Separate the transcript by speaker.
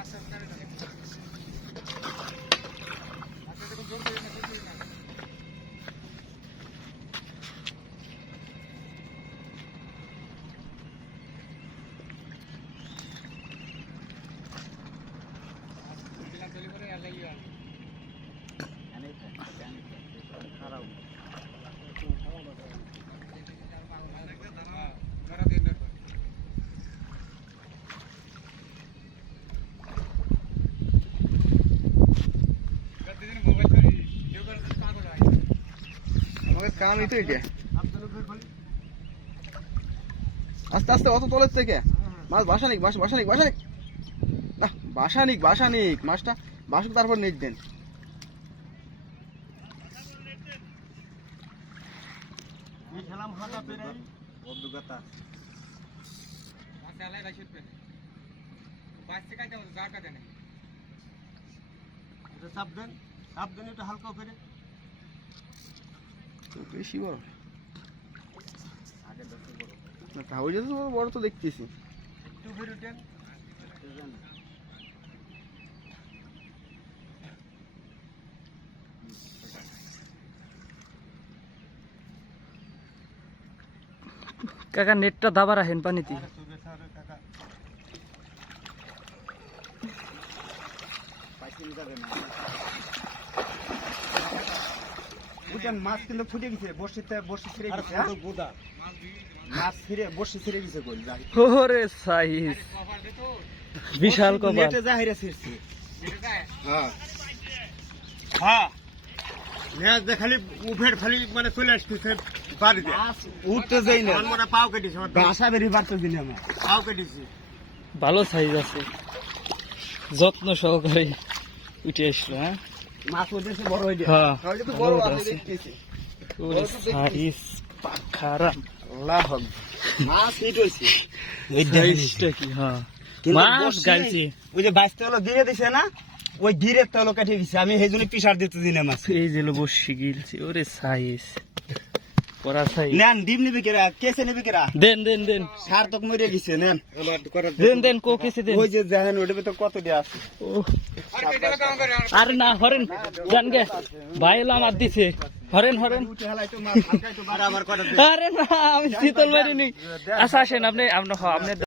Speaker 1: আমাদের কাম এই তো এটা আস্তে আস্তে, অত তলের থেকে? মাছ বাসানিক, বাস, বাসানিক বাসানিক। না বাসানিক বাসানিক। মাছটা বাসুক, তারপর নেট দেন।
Speaker 2: সাবধান সাবধান একটু হালকা
Speaker 1: তো বেশি বড়। না তা ওই যে তো বড় তো দেখতেছি।
Speaker 2: একটু
Speaker 3: কাকা নেটটা দাবা রাখেন পানিতে।
Speaker 2: কাকা
Speaker 4: উঠেন মাছ কিন্তু ফুটে গেছে বর্ষিতে বর্ষি ছিঁড়ে গেছে হ্যাঁ? মাছ ছিঁড়ে বর্ষি ছিঁড়ে গেছে কই
Speaker 3: ওরে সাইজ বিশাল কপাল।
Speaker 4: নেটে জাহিরে ছিঁড়ছে। হ্যাঁ।
Speaker 2: হ্যাঁ। দেখালি খালি মানে চলে আসতেছে বাড়িতে।
Speaker 4: উঠতে যাই না।
Speaker 2: আমার পাও কেটেছে আমার
Speaker 4: বাসা বেরিয়ে পারতে দিন আমার।
Speaker 2: পাও কেটেছে।
Speaker 3: ভালো সাইজ আছে। যত্ন সহকারে উঠে আসলো হ্যাঁ?
Speaker 4: মাছ উঠেছে বড় হয়ে
Speaker 3: হ্যাঁ।
Speaker 1: ওই যে তো বড় আছে
Speaker 3: আছে।
Speaker 1: দেখতেছি।
Speaker 3: সাইজ পাখারাম
Speaker 4: আল্লাহ মাছ হিট হইছে।
Speaker 3: সাইজটা কি হ্যাঁ। মাছ গাইছে।
Speaker 4: ওই যে বাইশ তলো দিয়ে দিছে না ওই গিরের আমি সেই জন্য পিসার দিতে দিনে মাছ।
Speaker 3: এই যে বসে বসি গিলছে। ওরে সাইজ।
Speaker 4: নেন ডিম নিবি কেরা? কেসে নিবি কেরা?
Speaker 3: দেন দেন দেন।
Speaker 4: সার তক মরে গেছে নেন।
Speaker 2: আমার করে
Speaker 3: দেন দেন কো কেসে দেন।
Speaker 4: ওই যে দেখেন ওটা ভিতর কত দিয়া আছে?
Speaker 3: না হরেন জান গে। ভাই আমার দিছে। হরেন
Speaker 2: আর
Speaker 3: না আমি শীতল মারিনি। আচ্ছা আসেন আপনি আপনি